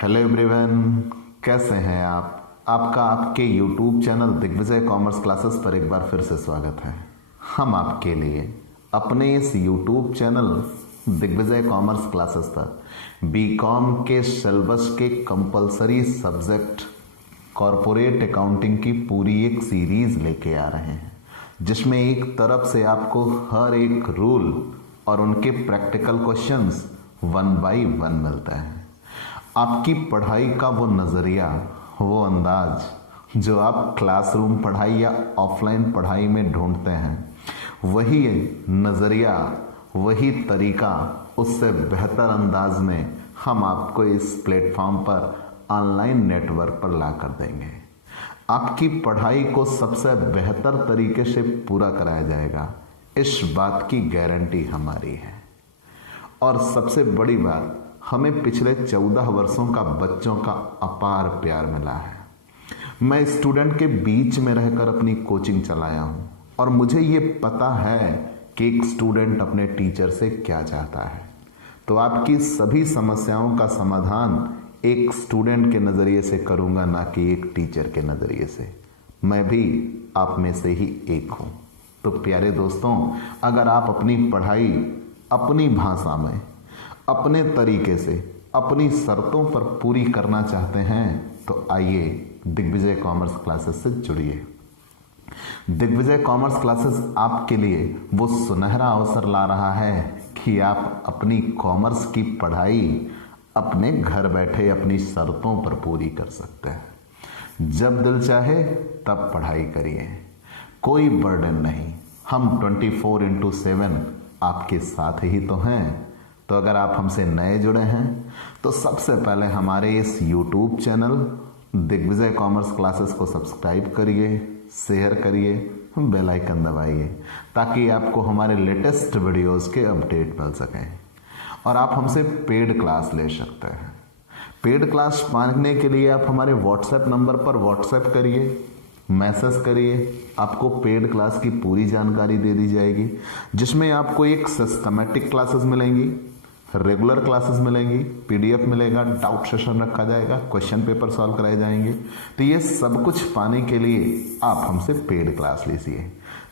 Hello everyone, कैसे हैं आप। आपका आपके YouTube channel Digvijay commerce classes पर एक बार फिर से स्वागत है। हम आपके लिए अपने इस YouTube channel Digvijay commerce classes पर बीकॉम के सिलेबस के कंपलसरी सब्जेक्ट कॉरपोरेट अकाउंटिंग की पूरी एक सीरीज लेके आ रहे हैं, जिसमें एक तरफ से आपको हर एक रूल और उनके प्रैक्टिकल क्वेश्चंस 1 बाय 1 मिलता है। आपकी पढ़ाई का वो नज़रिया, वो अंदाज जो आप क्लासरूम पढ़ाई या ऑफलाइन पढ़ाई में ढूंढते हैं, वही नज़रिया, वही तरीका उससे बेहतर अंदाज में हम आपको इस प्लेटफॉर्म पर ऑनलाइन नेटवर्क पर ला कर देंगे। आपकी पढ़ाई को सबसे बेहतर तरीके से पूरा कराया जाएगा, इस बात की गारंटी हमारी है। और सबसे बड़ी बात, हमें पिछले 14 वर्षों का बच्चों का अपार प्यार मिला है। मैं स्टूडेंट के बीच में रहकर अपनी कोचिंग चलाया हूं और मुझे ये पता है कि एक स्टूडेंट अपने टीचर से क्या चाहता है। तो आपकी सभी समस्याओं का समाधान एक स्टूडेंट के नज़रिए से करूंगा, ना कि एक टीचर के नज़रिए से। मैं भी आप में से ही एक हूं। तो प्यारे दोस्तों, अगर आप अपनी पढ़ाई अपनी भाषा में, अपने तरीके से, अपनी शर्तों पर पूरी करना चाहते हैं तो आइए दिग्विजय कॉमर्स क्लासेस से जुड़िए। दिग्विजय कॉमर्स क्लासेस आपके लिए वो सुनहरा अवसर ला रहा है कि आप अपनी कॉमर्स की पढ़ाई अपने घर बैठे अपनी शर्तों पर पूरी कर सकते हैं। जब दिल चाहे तब पढ़ाई करिए, कोई बर्डन नहीं। हम 24/7 आपके साथ ही तो हैं। तो अगर आप हमसे नए जुड़े हैं तो सबसे पहले हमारे इस YouTube channel Digvijay commerce classes को सब्सक्राइब करिए, शेयर करिए, बेल आइकन दबाइए, ताकि आपको हमारे लेटेस्ट वीडियोस के अपडेट मिल सकें। और आप हमसे पेड क्लास ले सकते हैं। पेड क्लास पाने के लिए आप हमारे व्हाट्सएप नंबर पर व्हाट्सएप करिए, मैसेज करिए, आपको पेड क्लास की पूरी जानकारी दे दी जाएगी, जिसमें आपको एक सिस्टमैटिक क्लासेस मिलेंगी, रेगुलर क्लासेस मिलेंगी, PDF मिलेगा, डाउट सेशन रखा जाएगा, क्वेश्चन पेपर सॉल्व कराए जाएंगे। तो ये सब कुछ पाने के लिए आप हमसे पेड क्लास लीजिए।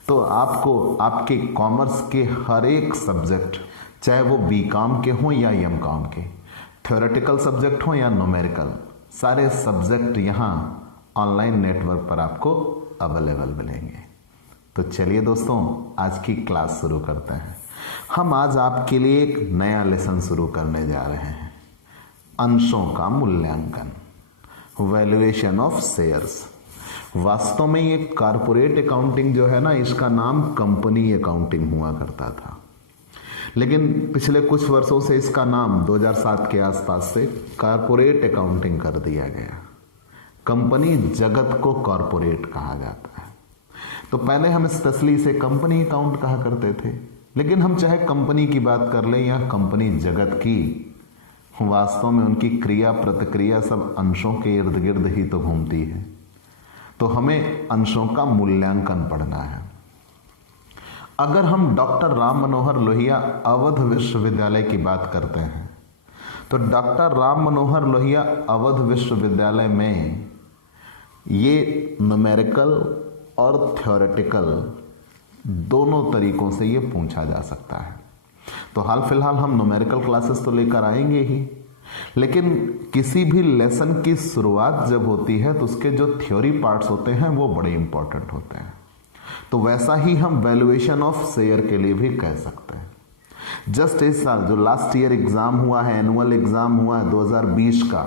तो आपको आपके कॉमर्स के हर एक सब्जेक्ट, चाहे वो BCom के हों या MCom के, थ्योरेटिकल सब्जेक्ट हों या न्यूमेरिकल, सारे सब्जेक्ट यहाँ ऑनलाइन नेटवर्क पर आपको अवेलेबल मिलेंगे। तो चलिए दोस्तों, आज की क्लास शुरू करते हैं। हम आज आपके लिए एक नया लेसन शुरू करने जा रहे हैं, अंशों का मूल्यांकन, वैल्यूएशन ऑफ शेयर्स। वास्तव में ये कॉर्पोरेट अकाउंटिंग जो है ना, इसका नाम कंपनी अकाउंटिंग हुआ करता था, लेकिन पिछले कुछ वर्षों से इसका नाम 2007 के आसपास से कॉर्पोरेट अकाउंटिंग कर दिया गया। कंपनी जगत को कॉर्पोरेट कहा जाता है। तो पहले हम स्पेशली इसे कंपनी अकाउंट कहा करते थे, लेकिन हम चाहे कंपनी की बात कर लें या कंपनी जगत की, वास्तव में उनकी क्रिया प्रतिक्रिया सब अंशों के इर्द गिर्द ही तो घूमती है। तो हमें अंशों का मूल्यांकन पढ़ना है। अगर हम डॉक्टर राम मनोहर लोहिया अवध विश्वविद्यालय की बात करते हैं, तो डॉक्टर राम मनोहर लोहिया अवध विश्वविद्यालय में ये न्यूमेरिकल और थ्योरेटिकल दोनों तरीकों से ये पूछा जा सकता है। तो हाल फिलहाल हम न्यूमेरिकल क्लासेस तो लेकर आएंगे ही, लेकिन किसी भी लेसन की शुरुआत जब होती है तो उसके जो थ्योरी पार्ट्स होते हैं वो बड़े इंपॉर्टेंट होते हैं। तो वैसा ही हम वैल्यूएशन ऑफ शेयर के लिए भी कह सकते हैं। जस्ट इस साल जो लास्ट ईयर एग्जाम हुआ है, एनुअल एग्जाम हुआ है 2020 का,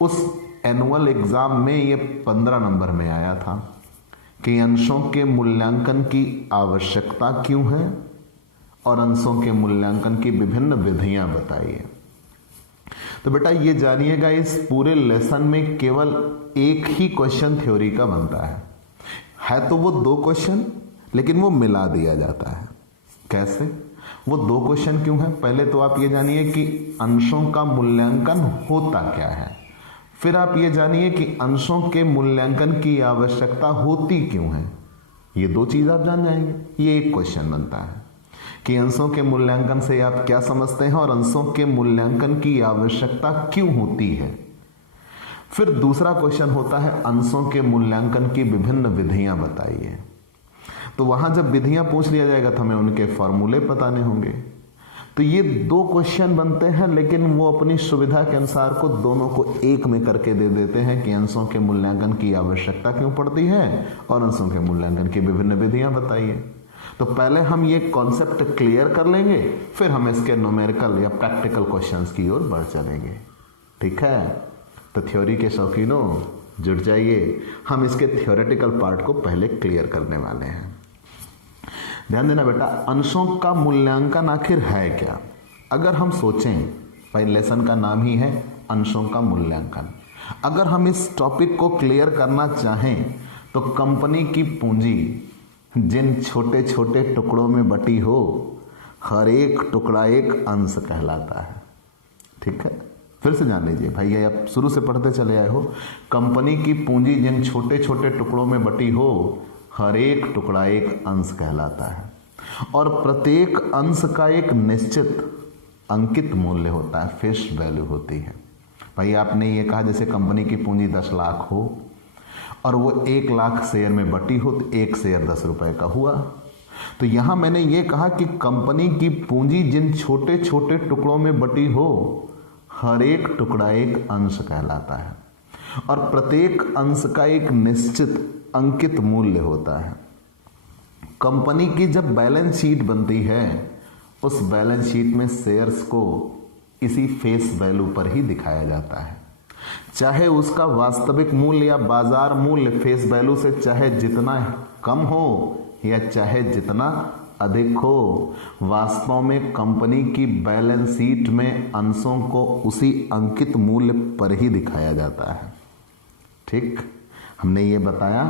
उस एनुअल एग्जाम में ये 15 नंबर में आया था कि अंशों के मूल्यांकन की आवश्यकता क्यों है और अंशों के मूल्यांकन की विभिन्न विधियां बताइए। तो बेटा ये जानिएगा, इस पूरे लेसन में केवल एक ही क्वेश्चन थ्योरी का बनता है तो वो 2 क्वेश्चन, लेकिन वो मिला दिया जाता है। कैसे? वो 2 क्वेश्चन क्यों है? पहले तो आप ये जानिए कि अंशों का मूल्यांकन होता क्या है, फिर आप ये जानिए कि अंशों के मूल्यांकन की आवश्यकता होती क्यों है। ये 2 चीज आप जान जाएंगे, ये एक क्वेश्चन बनता है कि अंशों के मूल्यांकन से आप क्या समझते हैं और अंशों के मूल्यांकन की आवश्यकता क्यों होती है। फिर दूसरा क्वेश्चन होता है अंशों के मूल्यांकन की विभिन्न विधियां बताइए। तो वहां जब विधियां पूछ लिया जाएगा तो हमें उनके फॉर्मूले बताने होंगे। तो ये दो क्वेश्चन बनते हैं, लेकिन वो अपनी सुविधा के अनुसार को दोनों को एक में करके दे देते हैं कि अंशों के मूल्यांकन की आवश्यकता क्यों पड़ती है और अंशों के मूल्यांकन की विभिन्न विधियां बताइए। तो पहले हम ये कॉन्सेप्ट क्लियर कर लेंगे, फिर हम इसके न्यूमेरिकल या प्रैक्टिकल क्वेश्चंस की ओर बढ़ चलेंगे। ठीक है, तो थ्योरी के शौकीनों जुट जाइए, हम इसके थ्योरेटिकल पार्ट को पहले क्लियर करने वाले हैं। ध्यान देना बेटा, अंशों का मूल्यांकन आखिर है क्या? अगर हम सोचें, भाई लेसन का नाम ही है अंशों का मूल्यांकन। अगर हम इस टॉपिक को क्लियर करना चाहें तो कंपनी की पूंजी जिन छोटे छोटे टुकड़ों में बटी हो, हर एक टुकड़ा एक अंश कहलाता है। ठीक है, फिर से जान लीजिए भाई, ये आप शुरू से पढ़ते चले आए हो। कंपनी की पूंजी जिन छोटे छोटे टुकड़ों में बटी हो, हर एक टुकड़ा एक अंश कहलाता है और प्रत्येक अंश का एक निश्चित अंकित मूल्य होता है, फेस वैल्यू होती है। भाई आपने ये कहा जैसे कंपनी की पूंजी 10 लाख हो और वो 1 लाख शेयर में बटी हो तो 1 शेयर 10 रुपए का हुआ। तो यहां मैंने ये कहा कि कंपनी की पूंजी जिन छोटे छोटे टुकड़ों में बटी हो, हर एक टुकड़ा एक अंश कहलाता है और प्रत्येक अंश का एक निश्चित अंकित मूल्य होता है। कंपनी की जब बैलेंस शीट बनती है, उस बैलेंस शीट में शेयर्स को इसी फेस वैल्यू पर ही दिखाया जाता है। चाहे उसका वास्तविक मूल्य या बाजार मूल्य फेस वैल्यू से चाहे जितना कम हो या चाहे जितना अधिक हो, वास्तव में कंपनी की बैलेंस शीट में अंशों को उसी अंकित मूल्य पर ही दिखाया जाता है। ठीक, हमने ये बताया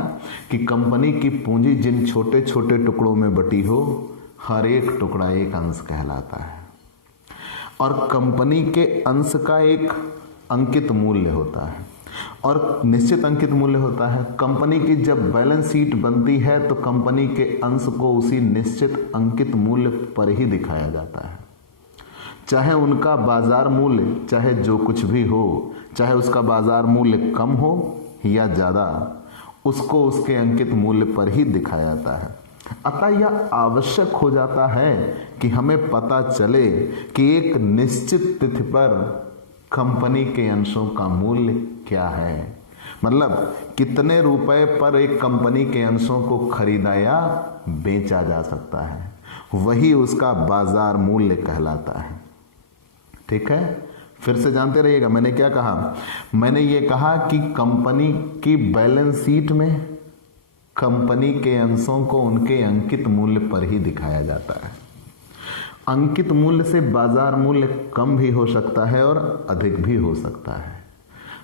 कि कंपनी की पूंजी जिन छोटे छोटे टुकड़ों में बटी हो, हर एक टुकड़ा एक अंश कहलाता है और कंपनी के अंश का एक अंकित मूल्य होता है और निश्चित अंकित मूल्य होता है। कंपनी की जब बैलेंस शीट बनती है तो कंपनी के अंश को उसी निश्चित अंकित मूल्य पर ही दिखाया जाता है। चाहे उनका बाजार मूल्य चाहे जो कुछ भी हो, चाहे उसका बाजार मूल्य कम हो या ज़्यादा, उसको उसके अंकित मूल्य पर ही दिखाया जाता है। अतः यह आवश्यक हो जाता है कि हमें पता चले कि एक निश्चित तिथि पर कंपनी के अंशों का मूल्य क्या है, मतलब कितने रुपए पर एक कंपनी के अंशों को खरीदा या बेचा जा सकता है, वही उसका बाजार मूल्य कहलाता है। ठीक है, फिर से जानते रहिएगा, मैंने क्या कहा? मैंने ये कहा कि कंपनी की बैलेंस शीट में कंपनी के अंशों को उनके अंकित मूल्य पर ही दिखाया जाता है। अंकित मूल्य से बाजार मूल्य कम भी हो सकता है और अधिक भी हो सकता है।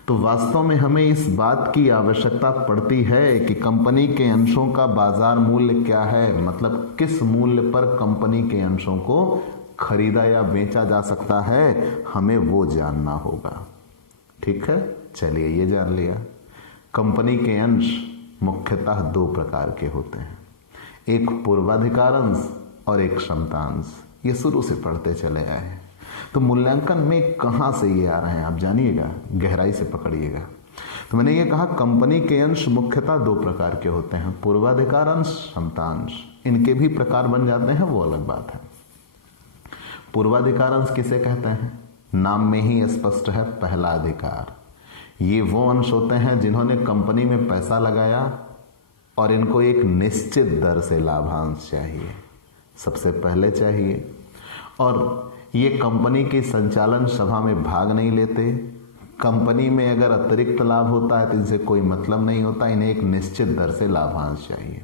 तो वास्तव में हमें इस बात की आवश्यकता पड़ती है कि कंपनी के अंशों का बाजार मूल्य क्या है, मतलब किस मूल्य पर कंपनी के अंशों को खरीदा या बेचा जा सकता है, हमें वो जानना होगा। ठीक है, चलिए ये जान लिया। कंपनी के अंश मुख्यतः 2 प्रकार के होते हैं, एक पूर्वाधिकार अंश और एक क्षमतांश। ये शुरू से पढ़ते चले आए हैं, तो मूल्यांकन में कहाँ से ये आ रहे हैं आप जानिएगा, गहराई से पकड़िएगा। तो मैंने ये कहा कंपनी के अंश मुख्यतः 2 प्रकार के होते हैं, पूर्वाधिकार अंश, क्षमतांश। इनके भी प्रकार बन जाते हैं, वो अलग बात है। पूर्वाधिकार अंश किसे कहते हैं? नाम में ही स्पष्ट है, पहला अधिकार। ये वो अंश होते हैं जिन्होंने कंपनी में पैसा लगाया और इनको एक निश्चित दर से लाभांश चाहिए, सबसे पहले चाहिए, और ये कंपनी की संचालन सभा में भाग नहीं लेते। कंपनी में अगर अतिरिक्त लाभ होता है तो इनसे कोई मतलब नहीं होता, इन्हें एक निश्चित दर से लाभांश चाहिए।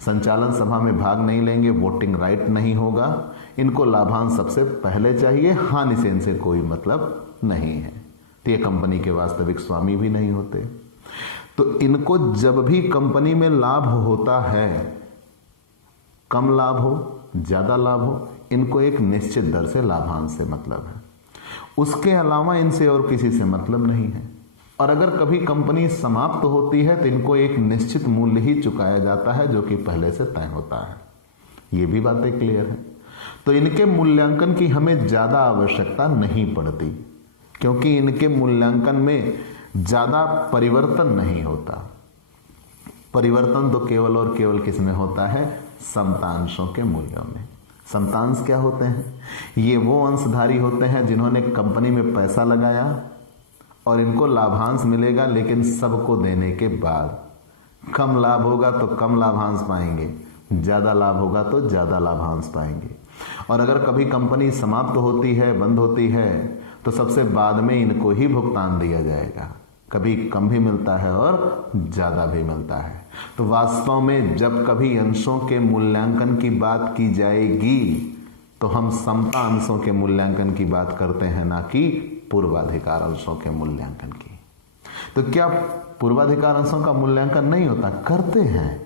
संचालन सभा में भाग नहीं लेंगे, वोटिंग राइट नहीं होगा, इनको लाभांश सबसे पहले चाहिए, हानि से इनसे कोई मतलब नहीं है। तो ये कंपनी के वास्तविक स्वामी भी नहीं होते। तो इनको जब भी कंपनी में लाभ होता है, कम लाभ हो ज्यादा लाभ हो, इनको एक निश्चित दर से लाभांश से मतलब है, उसके अलावा इनसे और किसी से मतलब नहीं है। और अगर कभी कंपनी समाप्त होती है तो इनको एक निश्चित मूल्य ही चुकाया जाता है जो कि पहले से तय होता है। ये भी बातें क्लियर है। तो इनके मूल्यांकन की हमें ज्यादा आवश्यकता नहीं पड़ती, क्योंकि इनके मूल्यांकन में ज्यादा परिवर्तन नहीं होता। परिवर्तन तो केवल और केवल किसमें होता है? समतांशों के मूल्यों में। समतांश क्या होते हैं? ये वो अंशधारी होते हैं जिन्होंने कंपनी में पैसा लगाया और इनको लाभांश मिलेगा, लेकिन सबको देने के बाद। कम लाभ होगा तो कम लाभांश पाएंगे, ज्यादा लाभ होगा तो ज्यादा लाभांश पाएंगे। और अगर कभी कंपनी समाप्त होती है, बंद होती है, तो सबसे बाद में इनको ही भुगतान दिया जाएगा। कभी कम भी मिलता है और ज्यादा भी मिलता है। तो वास्तव में जब कभी अंशों के मूल्यांकन की बात की जाएगी तो हम समता अंशों के मूल्यांकन की बात करते हैं, ना कि पूर्वाधिकार अंशों के मूल्यांकन की। तो क्या पूर्वाधिकार अंशों का मूल्यांकन नहीं होता? करते हैं,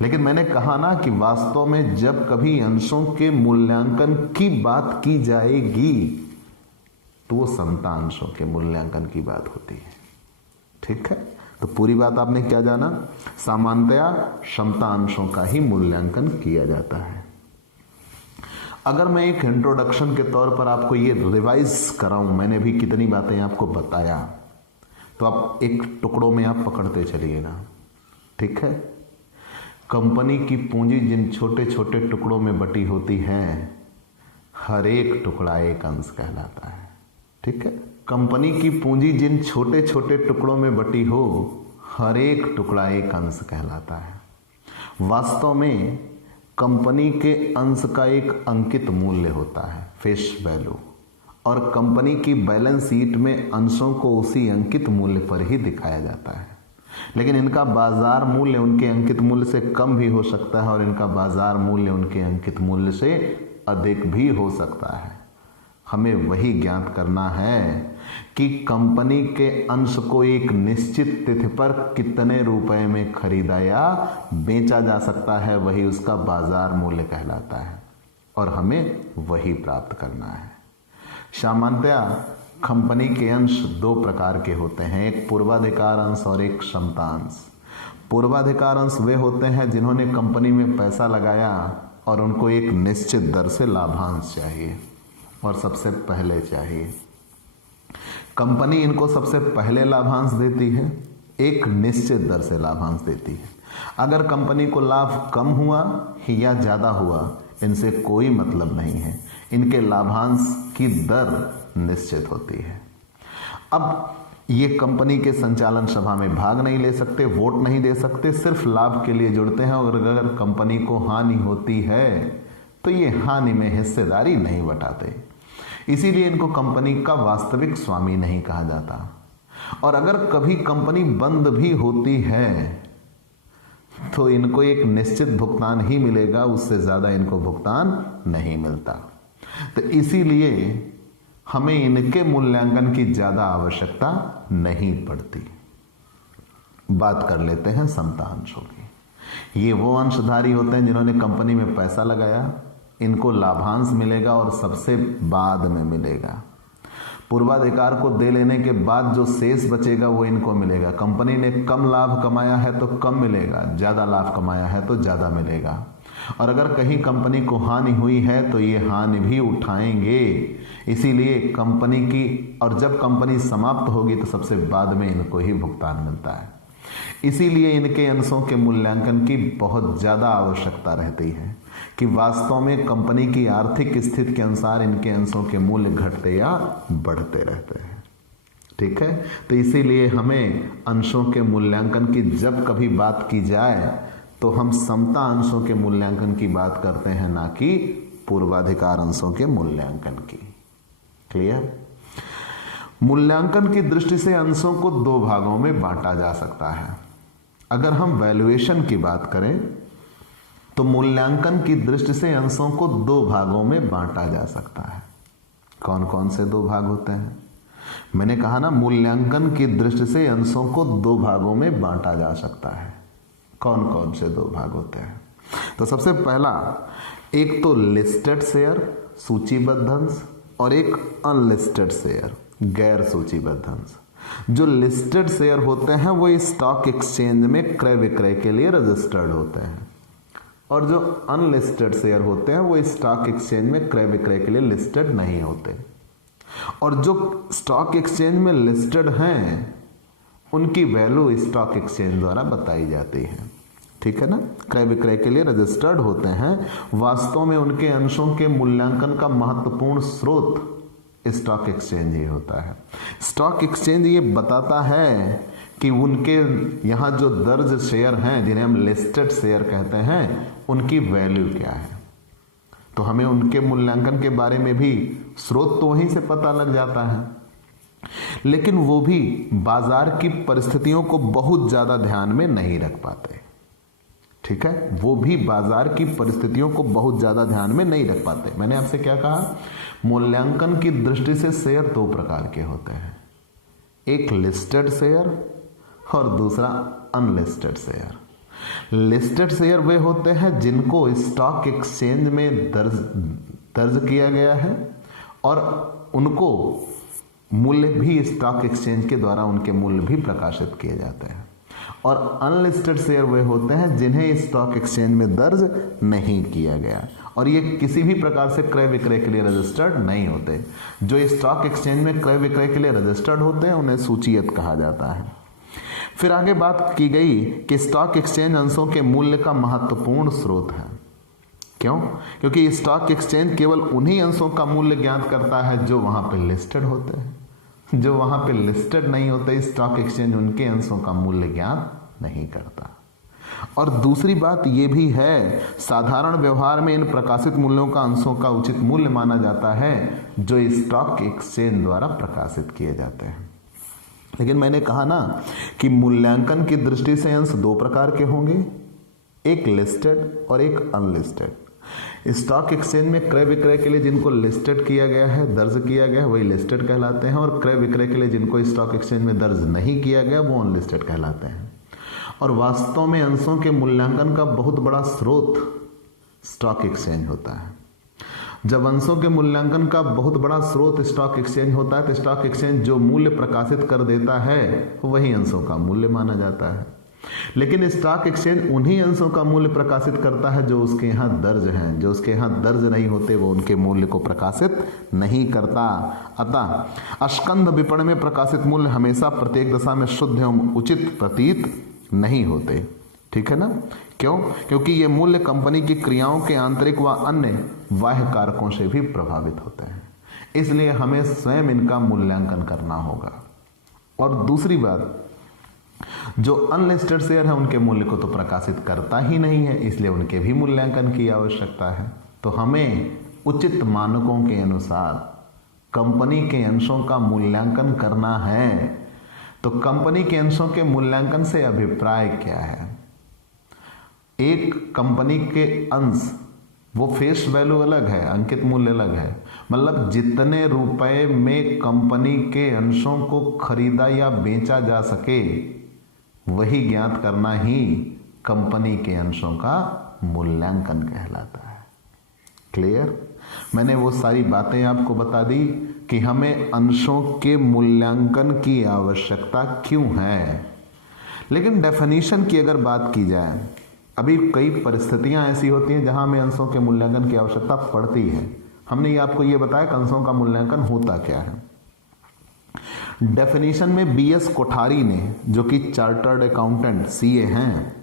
लेकिन मैंने कहा ना कि वास्तव में जब कभी अंशों के मूल्यांकन की बात की जाएगी तो वो समता अंशों के मूल्यांकन की बात होती है। ठीक है, तो पूरी बात आपने क्या जाना? सामान्यतया क्षमता अंशों का ही मूल्यांकन किया जाता है। अगर मैं एक इंट्रोडक्शन के तौर पर आपको ये रिवाइज कराऊं, मैंने भी कितनी बातें आपको बताया, तो आप एक टुकड़ों में आप पकड़ते चलिएगा। ठीक है, कंपनी की पूंजी जिन छोटे छोटे टुकड़ों में बटी होती है, हर एक टुकड़ा एक अंश कहलाता है। ठीक है, कंपनी की पूंजी जिन छोटे छोटे टुकड़ों में बटी हो, हर एक टुकड़ा एक अंश कहलाता है। वास्तव में कंपनी के अंश का एक अंकित मूल्य होता है, फेस वैल्यू, और कंपनी की बैलेंस शीट में अंशों को उसी अंकित मूल्य पर ही दिखाया जाता है। लेकिन इनका बाजार मूल्य उनके अंकित मूल्य से कम भी हो सकता है और इनका बाजार मूल्य उनके अंकित मूल्य से अधिक भी हो सकता है। हमें वही ज्ञात करना है कि कंपनी के अंश को एक निश्चित तिथि पर कितने रुपए में खरीदा या बेचा जा सकता है, वही उसका बाजार मूल्य कहलाता है और हमें वही प्राप्त करना है। सामान्यतया कंपनी के अंश दो प्रकार के होते हैं, एक पूर्वाधिकार अंश और एक क्षमता अंश। पूर्वाधिकार अंश वे होते हैं जिन्होंने कंपनी में पैसा लगाया और उनको एक निश्चित दर से लाभांश चाहिए और सबसे पहले चाहिए। कंपनी इनको सबसे पहले लाभांश देती है, एक निश्चित दर से लाभांश देती है। अगर कंपनी को लाभ कम हुआ या ज़्यादा हुआ, इनसे कोई मतलब नहीं है, इनके लाभांश की दर निश्चित होती है। अब ये कंपनी के संचालन सभा में भाग नहीं ले सकते, वोट नहीं दे सकते, सिर्फ लाभ के लिए जुड़ते हैं। और अगर कंपनी को हानि होती है तो ये हानि में हिस्सेदारी नहीं बटाते, इसीलिए इनको कंपनी का वास्तविक स्वामी नहीं कहा जाता। और अगर कभी कंपनी बंद भी होती है तो इनको एक निश्चित भुगतान ही मिलेगा, उससे ज्यादा इनको भुगतान नहीं मिलता। तो इसीलिए हमें इनके मूल्यांकन की ज्यादा आवश्यकता नहीं पड़ती। बात कर लेते हैं समता अंशों की। ये वो अंशधारी होते हैं जिन्होंने कंपनी में पैसा लगाया, इनको लाभांश मिलेगा और सबसे बाद में मिलेगा। पूर्वाधिकार को दे लेने के बाद जो शेष बचेगा वो इनको मिलेगा। कंपनी ने कम लाभ कमाया है तो कम मिलेगा, ज्यादा लाभ कमाया है तो ज्यादा मिलेगा। और अगर कहीं कंपनी को हानि हुई है तो ये हानि भी उठाएंगे। इसीलिए कंपनी की, और जब कंपनी समाप्त होगी तो सबसे बाद में इनको ही भुगतान मिलता है। इसीलिए इनके अंशों के मूल्यांकन की बहुत ज्यादा आवश्यकता रहती है कि वास्तव में कंपनी की आर्थिक स्थिति के अनुसार इनके अंशों के मूल्य घटते या बढ़ते रहते हैं। ठीक है, तो इसीलिए हमें अंशों के मूल्यांकन की जब कभी बात की जाए तो हम समता अंशों के मूल्यांकन की बात करते हैं, ना कि पूर्वाधिकार अंशों के मूल्यांकन की। क्लियर? मूल्यांकन की दृष्टि से अंशों को दो भागों में बांटा जा सकता है। अगर हम वैल्यूएशन की बात करें तो मूल्यांकन की दृष्टि से अंशों को दो भागों में बांटा जा सकता है। कौन कौन से दो भाग होते हैं? मैंने कहा ना, मूल्यांकन की दृष्टि से अंशों को दो भागों में बांटा जा सकता है। कौन कौन से दो भाग होते हैं? तो सबसे पहला, एक तो लिस्टेड शेयर सूचीबद्ध अंश और एक अनलिस्टेड शेयर गैर सूचीबद्ध अंश। जो लिस्टेड शेयर होते हैं वो स्टॉक एक्सचेंज में क्रय विक्रय के लिए रजिस्टर्ड होते हैं, और जो अनलिस्टेड शेयर होते हैं वो स्टॉक एक्सचेंज में क्रय विक्रय के लिए लिस्टेड नहीं होते। और जो स्टॉक एक्सचेंज में लिस्टेड हैं उनकी वैल्यू स्टॉक एक्सचेंज द्वारा बताई जाती है। ठीक है ना, क्रय विक्रय के लिए रजिस्टर्ड होते हैं। वास्तव में उनके अंशों के मूल्यांकन का महत्वपूर्ण स्रोत स्टॉक एक्सचेंज ही होता है। स्टॉक एक्सचेंज ये बताता है कि उनके यहाँ जो दर्ज शेयर हैं, जिन्हें हम लिस्टेड शेयर कहते हैं, उनकी वैल्यू क्या है। तो हमें उनके मूल्यांकन के बारे में भी स्रोत तो वहीं से पता लग जाता है, लेकिन वो भी बाजार की परिस्थितियों को बहुत ज्यादा ध्यान में नहीं रख पाते। ठीक है, वो भी बाजार की परिस्थितियों को बहुत ज्यादा ध्यान में नहीं रख पाते। मैंने आपसे क्या कहा, मूल्यांकन की दृष्टि से शेयर दो प्रकार के होते हैं, एक लिस्टेड शेयर और दूसरा अनलिस्टेड शेयर। लिस्टेड शेयर वे होते हैं जिनको स्टॉक एक्सचेंज में दर्ज किया गया है और उनको मूल्य भी स्टॉक एक्सचेंज के द्वारा उनके मूल्य भी प्रकाशित किए जाते हैं। और अनलिस्टेड शेयर वे होते हैं जिन्हें स्टॉक एक्सचेंज में दर्ज नहीं किया गया और ये किसी भी प्रकार से क्रय विक्रय के लिए रजिस्टर्ड नहीं होते। जो स्टॉक एक्सचेंज में क्रय विक्रय के लिए रजिस्टर्ड होते हैं उन्हें सूचीयत कहा जाता है। फिर आगे बात की गई कि स्टॉक एक्सचेंज अंशों के मूल्य का महत्वपूर्ण स्रोत है। क्यों? क्योंकि स्टॉक एक्सचेंज केवल उन्हीं अंशों का मूल्य ज्ञात करता है जो वहां पर लिस्टेड होते हैं। जो वहां पे लिस्टेड नहीं होते, स्टॉक एक्सचेंज उनके अंशों का मूल्य ज्ञात नहीं करता। और दूसरी बात यह भी है, साधारण व्यवहार में इन प्रकाशित मूल्यों का अंशों का उचित मूल्य माना जाता है जो स्टॉक एक्सचेंज द्वारा प्रकाशित किए जाते हैं। लेकिन मैंने कहा ना कि मूल्यांकन की दृष्टि से अंश दो प्रकार के होंगे, एक लिस्टेड और एक अनलिस्टेड। स्टॉक एक्सचेंज में क्रय विक्रय के लिए जिनको लिस्टेड किया गया है, दर्ज किया गया है, वही लिस्टेड कहलाते हैं और क्रय विक्रय के लिए जिनको स्टॉक एक्सचेंज में दर्ज नहीं किया गया वो अनलिस्टेड कहलाते हैं। और वास्तव में अंशों के मूल्यांकन का बहुत बड़ा स्रोत स्टॉक एक्सचेंज होता है। जब अंशों के मूल्यांकन का बहुत बड़ा स्रोत स्टॉक एक्सचेंज होता है तो स्टॉक एक्सचेंज जो मूल्य प्रकाशित कर देता है वही अंशों का मूल्य माना जाता है। लेकिन स्टॉक एक्सचेंज उन्हीं अंशों का मूल्य प्रकाशित करता है जो उसके यहाँ दर्ज हैं। जो उसके यहाँ दर्ज नहीं होते वो उनके मूल्य को प्रकाशित नहीं करता। अतः स्कंध विपणन में प्रकाशित मूल्य हमेशा प्रत्येक दशा में शुद्ध एवं उचित प्रतीत नहीं होते। ठीक है ना? क्यों? क्योंकि ये मूल्य कंपनी की क्रियाओं के आंतरिक व अन्य बाह्य कारकों से भी प्रभावित होते हैं, इसलिए हमें स्वयं इनका मूल्यांकन करना होगा। और दूसरी बात, जो अनलिस्टेड शेयर है उनके मूल्य को तो प्रकाशित करता ही नहीं है, इसलिए उनके भी मूल्यांकन की आवश्यकता है। तो हमें उचित मानकों के अनुसार कंपनी के अंशों का मूल्यांकन करना है। तो कंपनी के अंशों के मूल्यांकन से अभिप्राय क्या है? एक कंपनी के अंश, वो फेस वैल्यू अलग है, अंकित मूल्य अलग है। मतलब जितने रुपए में कंपनी के अंशों को खरीदा या बेचा जा सके वही ज्ञात करना ही कंपनी के अंशों का मूल्यांकन कहलाता है। क्लियर? मैंने वो सारी बातें आपको बता दी कि हमें अंशों के मूल्यांकन की आवश्यकता क्यों है। लेकिन डेफिनेशन की अगर बात की जाए, अभी कई परिस्थितियां ऐसी होती हैं जहां हमें अंशों के मूल्यांकन की आवश्यकता पड़ती है। हमने ये आपको ये बताया कि अंशों का मूल्यांकन होता क्या है। डेफिनेशन में बीएस कोठारी ने, जो कि चार्टर्ड अकाउंटेंट सीए हैं,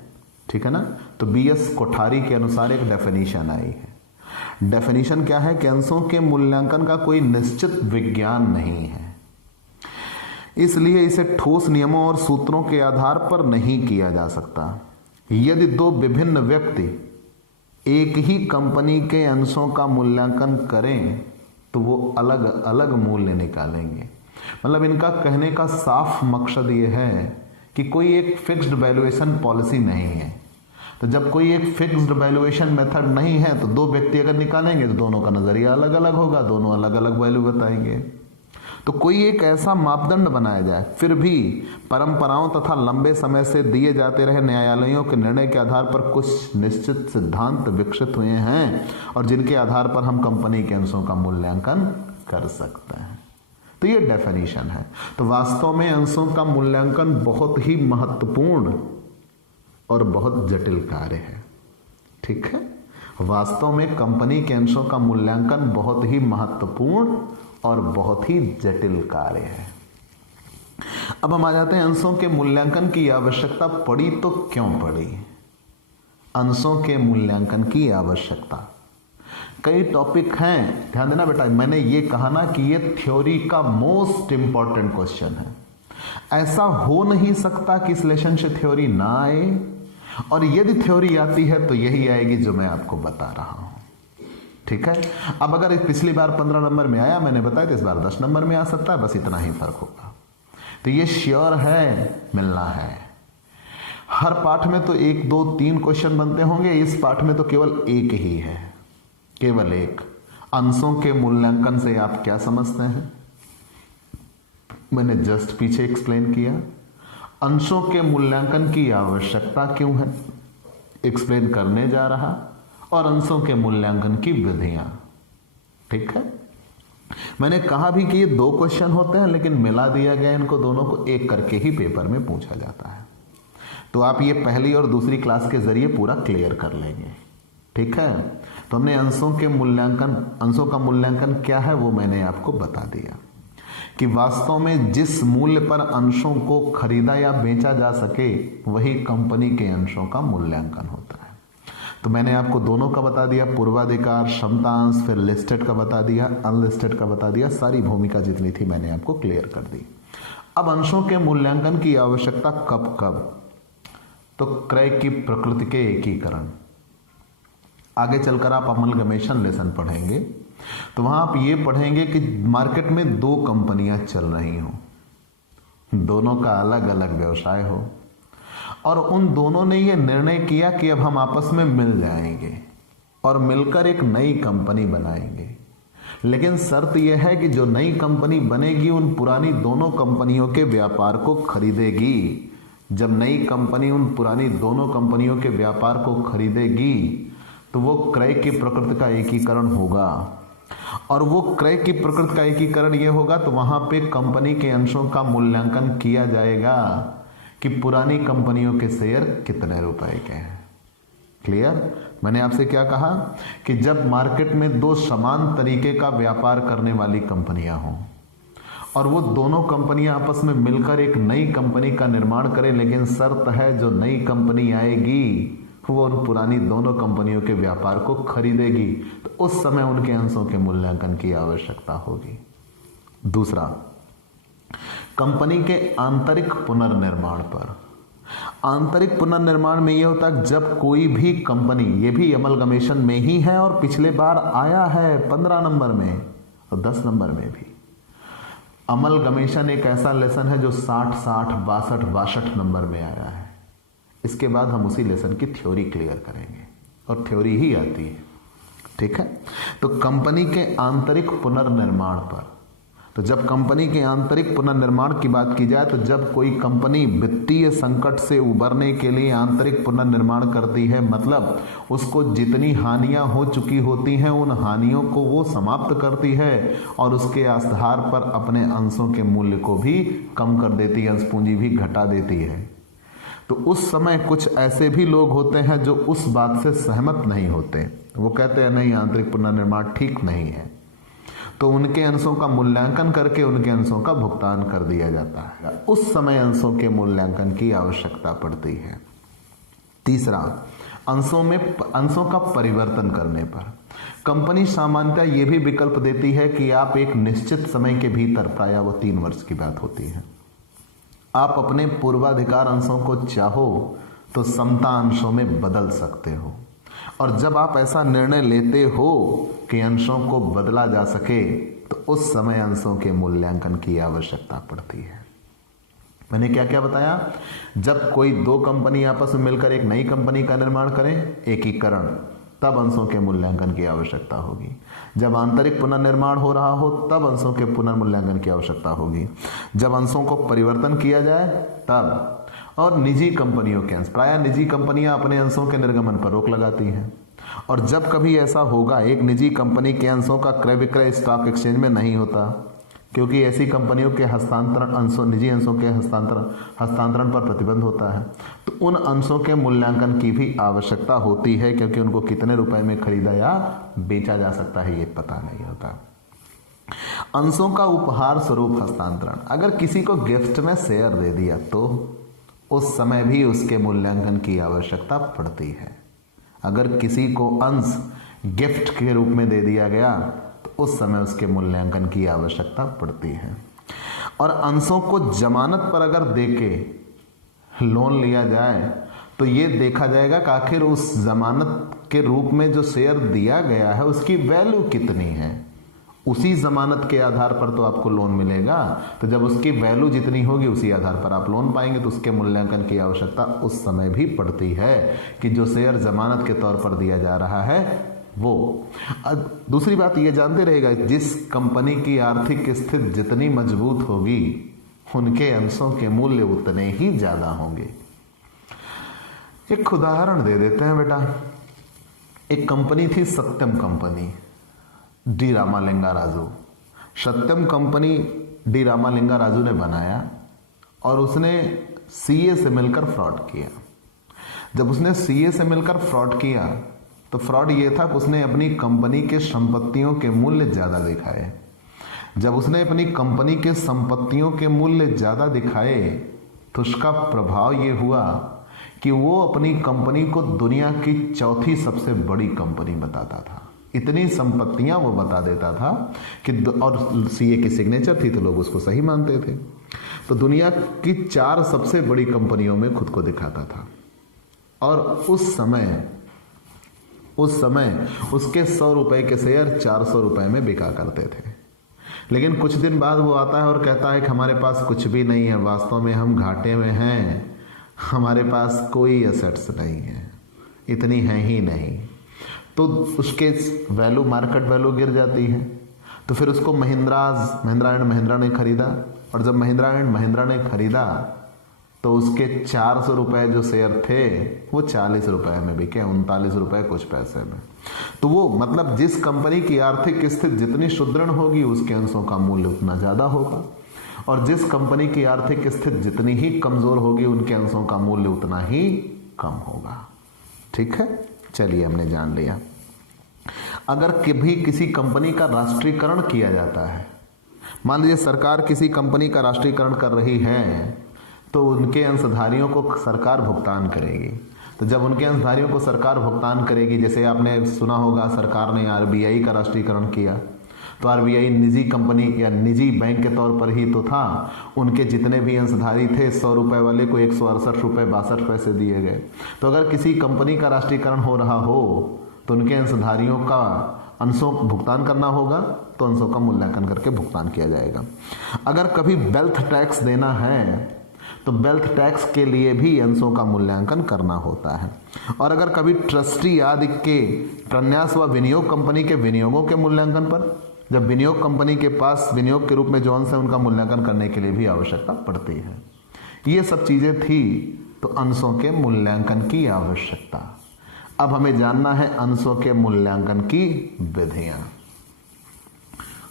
ठीक है ना, तो बीएस कोठारी के अनुसार एक डेफिनेशन आई है। डेफिनेशन क्या है कि अंशों के मूल्यांकन का कोई निश्चित विज्ञान नहीं है, इसलिए इसे ठोस नियमों और सूत्रों के आधार पर नहीं किया जा सकता। यदि दो विभिन्न व्यक्ति एक ही कंपनी के अंशों का मूल्यांकन करें तो वो अलग अलग मूल्य निकालेंगे। मतलब इनका कहने का साफ मकसद ये है कि कोई एक फिक्स्ड वैल्यूएशन पॉलिसी नहीं है। तो जब कोई एक फिक्स्ड वैल्यूएशन मेथड नहीं है तो दो व्यक्ति अगर निकालेंगे तो दोनों का नजरिया अलग अलग होगा, दोनों अलग अलग वैल्यू बताएंगे। तो कोई एक ऐसा मापदंड बनाया जाए, फिर भी परंपराओं तथा लंबे समय से दिए जाते रहे न्यायालयों के निर्णय के आधार पर कुछ निश्चित सिद्धांत विकसित हुए हैं और जिनके आधार पर हम कंपनी के अंशों का मूल्यांकन कर सकते हैं। तो ये डेफिनेशन है। तो वास्तव में अंशों का मूल्यांकन बहुत ही महत्वपूर्ण और बहुत जटिल कार्य है। ठीक है, वास्तव में कंपनी के अंशों का मूल्यांकन बहुत ही महत्वपूर्ण और बहुत ही जटिल कार्य है। अब हम आ जाते हैं अंशों के मूल्यांकन की आवश्यकता पड़ी तो क्यों पड़ी। अंशों के मूल्यांकन की आवश्यकता, कई टॉपिक हैं, ध्यान देना बेटा, मैंने ये कहा ना कि ये थ्योरी का मोस्ट इंपॉर्टेंट क्वेश्चन है। ऐसा हो नहीं सकता कि इस लेसन से थ्योरी ना आए, और यदि थ्योरी आती है तो यही आएगी जो मैं आपको बता रहा हूं। ठीक है, अब अगर पिछली बार 15 नंबर में आया, मैंने बताया तो इस बार 10 नंबर में आ सकता है, बस इतना ही फर्क होगा। तो ये श्योर है, मिलना है। हर पाठ में तो 1 2 3 क्वेश्चन बनते होंगे, इस पाठ में तो केवल एक ही है, केवल एक। अंशों के मूल्यांकन से आप क्या समझते हैं, मैंने जस्ट पीछे एक्सप्लेन किया। अंशों के मूल्यांकन की आवश्यकता क्यों है, एक्सप्लेन करने जा रहा, और अंशों के मूल्यांकन की विधियां। ठीक है, मैंने कहा भी कि ये 2 क्वेश्चन होते हैं, लेकिन मिला दिया गया इनको दोनों को, एक करके ही पेपर में पूछा जाता है। तो आप ये पहली और दूसरी क्लास के जरिए पूरा क्लियर कर लेंगे। ठीक है, तो हमने अंशों का मूल्यांकन क्या है वो मैंने आपको बता दिया कि वास्तव में जिस मूल्य पर अंशों को खरीदा या बेचा जा सके वही कंपनी के अंशों का मूल्यांकन होता है। तो मैंने आपको दोनों का बता दिया, पूर्वाधिकार, क्षमता अंश, फिर लिस्टेड का बता दिया, अनलिस्टेड का बता दिया, सारी भूमिका जितनी थी मैंने आपको क्लियर कर दी। अब अंशों के मूल्यांकन की आवश्यकता कब कब, तो क्रय की प्रकृति के एकीकरण। आगे चलकर आप अमलगमेशन लेसन पढ़ेंगे तो वहां आप ये पढ़ेंगे कि मार्केट में 2 कंपनियां चल रही हो, दोनों का अलग अलग व्यवसाय हो, और उन दोनों ने ये निर्णय किया कि अब हम आपस में मिल जाएंगे और मिलकर एक नई कंपनी बनाएंगे। लेकिन शर्त यह है कि जो नई कंपनी बनेगी उन पुरानी दोनों कंपनियों के व्यापार को खरीदेगी। जब नई कंपनी उन पुरानी दोनों कंपनियों के व्यापार को खरीदेगी तो वो क्रय की प्रकृति का एकीकरण होगा, और वो क्रय की प्रकृति का एकीकरण ये होगा तो वहां पे कंपनी के अंशों का मूल्यांकन किया जाएगा कि पुरानी कंपनियों के शेयर कितने रुपए के हैं। क्लियर, मैंने आपसे क्या कहा कि जब मार्केट में 2 समान तरीके का व्यापार करने वाली कंपनियां हों और वो दोनों कंपनियां आपस में मिलकर एक नई कंपनी का निर्माण करें, लेकिन शर्त है जो नई कंपनी आएगी वो उन पुरानी दोनों कंपनियों के व्यापार को खरीदेगी, तो उस समय उनके अंशों के मूल्यांकन की आवश्यकता होगी। दूसरा, कंपनी के आंतरिक पुनर्निर्माण पर। आंतरिक पुनर्निर्माण में यह होता है जब कोई भी कंपनी, ये भी अमलगमेशन में ही है और पिछले बार आया है 15 नंबर में और 10 नंबर में भी। अमलगमेशन एक ऐसा लेसन है जो 60, 62, 62 नंबर में आया है। इसके बाद हम उसी लेसन की थ्योरी क्लियर करेंगे और थ्योरी ही आती है। ठीक है, तो कंपनी के आंतरिक पुनर्निर्माण पर, तो जब कंपनी के आंतरिक पुनर्निर्माण की बात की जाए तो जब कोई कंपनी वित्तीय संकट से उबरने के लिए आंतरिक पुनर्निर्माण करती है, मतलब उसको जितनी हानियां हो चुकी होती हैं उन हानियों को वो समाप्त करती है और उसके आधार पर अपने अंशों के मूल्य को भी कम कर देती है, अंश पूंजी भी घटा देती है। तो उस समय कुछ ऐसे भी लोग होते हैं जो उस बात से सहमत नहीं होते, वो कहते हैं नहीं आंतरिक पुनर्निर्माण ठीक नहीं है, तो उनके अंशों का मूल्यांकन करके उनके अंशों का भुगतान कर दिया जाता है। उस समय अंशों के मूल्यांकन की आवश्यकता पड़ती है। तीसरा, अंशों का परिवर्तन करने पर कंपनी सामान्यतः यह भी विकल्प देती है कि आप एक निश्चित समय के भीतर, प्रायः वो 3 वर्ष की बात होती है, आप अपने पूर्वाधिकार अंशों को चाहो तो समता अंशों में बदल सकते हो। और जब आप ऐसा निर्णय लेते हो कि अंशों को बदला जा सके तो उस समय अंशों के मूल्यांकन की आवश्यकता पड़ती है। मैंने क्या क्या बताया, जब कोई 2 कंपनी आपस में मिलकर एक नई कंपनी का निर्माण करें, एकीकरण, तब अंशों के मूल्यांकन की आवश्यकता होगी। जब आंतरिक पुनर्निर्माण हो रहा हो तब अंशों के पुनर्मूल्यांकन की आवश्यकता होगी। जब अंशों को परिवर्तन किया जाए तब, और निजी कंपनियों के अंश, प्रायः निजी कंपनियां अपने अंशों के निर्गमन पर रोक लगाती हैं, और जब कभी ऐसा होगा एक निजी कंपनी के अंशों का क्रय विक्रय स्टॉक एक्सचेंज में नहीं होता, क्योंकि ऐसी कंपनियों के हस्तांतरण अंशों, निजी अंशों के हस्तांतरण पर प्रतिबंध होता है, तो उन अंशों के मूल्यांकन की भी आवश्यकता होती है, क्योंकि उनको कितने रुपए में खरीदा या बेचा जा सकता है ये पता नहीं होता। अंशों का उपहार स्वरूप हस्तांतरण, अगर किसी को गिफ्ट में शेयर दे दिया तो उस समय भी उसके मूल्यांकन की आवश्यकता पड़ती है। अगर किसी को अंश गिफ्ट के रूप में दे दिया गया तो उस समय उसके मूल्यांकन की आवश्यकता पड़ती है। और अंशों को जमानत पर अगर देके लोन लिया जाए तो ये देखा जाएगा कि आखिर उस जमानत के रूप में जो शेयर दिया गया है उसकी वैल्यू कितनी है। उसी जमानत के आधार पर तो आपको लोन मिलेगा, तो जब उसकी वैल्यू जितनी होगी उसी आधार पर आप लोन पाएंगे, तो उसके मूल्यांकन की आवश्यकता उस समय भी पड़ती है कि जो शेयर जमानत के तौर पर दिया जा रहा है वो। दूसरी बात ये जानते रहेगा, जिस कंपनी की आर्थिक स्थिति जितनी मजबूत होगी उनके अंशों के मूल्य उतने ही ज्यादा होंगे। एक उदाहरण दे देते हैं बेटा। एक कंपनी थी सत्यम कंपनी, डी रामालिंगा राजू। सत्यम कंपनी डी रामालिंगा राजू ने बनाया और उसने सीए से मिलकर फ्रॉड किया। जब उसने सीए से मिलकर फ्रॉड किया तो फ्रॉड ये था कि उसने अपनी कंपनी के संपत्तियों के मूल्य ज्यादा दिखाए। जब उसने अपनी कंपनी के संपत्तियों के मूल्य ज्यादा दिखाए तो उसका प्रभाव ये हुआ कि वो अपनी कंपनी को दुनिया की चौथी सबसे बड़ी कंपनी बताता था। इतनी संपत्तियां वो बता देता था कि, और सीए की सिग्नेचर थी तो लोग उसको सही मानते थे, तो दुनिया की 4 सबसे बड़ी कंपनियों में खुद को दिखाता था। और उस समय उसके 100 रुपए के शेयर 400 रुपए में बिका करते थे। लेकिन कुछ दिन बाद वो आता है और कहता है कि हमारे पास कुछ भी नहीं है, वास्तव में हम घाटे में हैं, हमारे पास कोई एसेट्स नहीं है, इतनी है ही नहीं। तो उसके वैल्यू, मार्केट वैल्यू गिर जाती है। तो फिर उसको महिंद्रा एंड महिंद्रा ने खरीदा, और जब महिंद्रा एंड महिंद्रा ने खरीदा तो उसके 400 रुपए जो शेयर थे वो 40 रुपए में बिके, 39 रुपए कुछ पैसे में। तो वो मतलब जिस कंपनी की आर्थिक स्थिति जितनी सुदृढ़ होगी उसके अंशों का मूल्य उतना ज्यादा होगा, और जिस कंपनी की आर्थिक स्थिति जितनी ही कमजोर होगी उनके अंशों का मूल्य उतना ही कम होगा। ठीक है, चलिए हमने जान लिया। अगर कभी किसी कंपनी का राष्ट्रीयकरण किया जाता है, मान लीजिए सरकार किसी कंपनी का राष्ट्रीयकरण कर रही है तो उनके अंशधारियों को सरकार भुगतान करेगी। तो जब उनके अंशधारियों को सरकार भुगतान करेगी, जैसे आपने सुना होगा सरकार ने आरबीआई का राष्ट्रीयकरण किया, तो आरबीआई निजी कंपनी या निजी बैंक के तौर पर ही तो था। उनके जितने भी अंशधारी थे 100 रुपए वाले को 168 रुपए 62 पैसे दिए गए। तो अगर किसी कंपनी का राष्ट्रीयकरण हो रहा हो तो उनके अंशधारियों का अंशों भुगतान करना होगा, तो अंशों का मूल्यांकन करके भुगतान किया जाएगा। अगर कभी वेल्थ टैक्स देना है तो वेल्थ टैक्स के लिए भी अंशों का मूल्यांकन करना होता है। और अगर कभी ट्रस्टी आदि के प्रन्यास व विनियोग कंपनी के विनियोगों के मूल्यांकन पर, जब विनियोग कंपनी के पास विनियोग के रूप में जो अंश है उनका मूल्यांकन करने के लिए भी आवश्यकता पड़ती है। ये सब चीजें थी तो अंशों के मूल्यांकन की आवश्यकता। अब हमें जानना है अंशों के मूल्यांकन की विधियां।